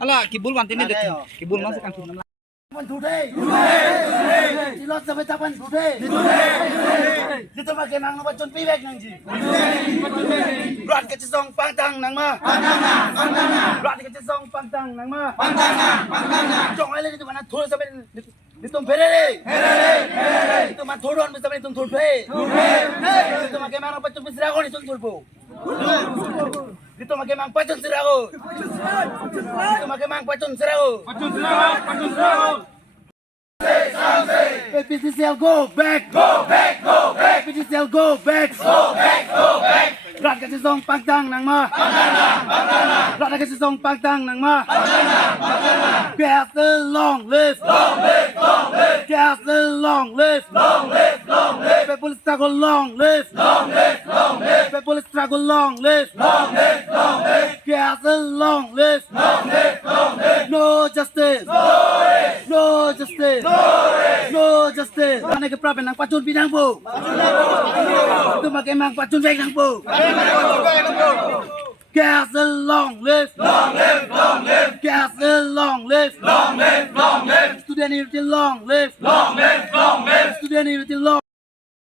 Ala kibul wanti ini deh. Kibul masuk kan sudah. Silot sampai tapan today. Dito makinang bacon piwek nang ji. Berat kecesong pantang nang ma. Berat kecesong pantang nang ma. Jong ale dito mana thol sampai dito perere. Dito ma thoron sampai dito thol pe. Dito makinang bacon pisrago ni thol po. Dito makinang bacon sirago. Dito makinang bacon sirago. PCCL go back, PCCL go back. Rat kasi song pagdang nang ma. Rat kasi song pagdang nang ma. Castle long live. Castle long live. People struggle long live. People struggle long live. Castle, long live. Long live, long live. No justice. No justice. No justice. Ano ka problem ng Pachon Pinang po? Ito mag-emang Pachon Pinang po. Castle, long live. Long live, long live. Castle, long live. Long live, long live. Student Unity, long live. Long live, long live. Student Unity, long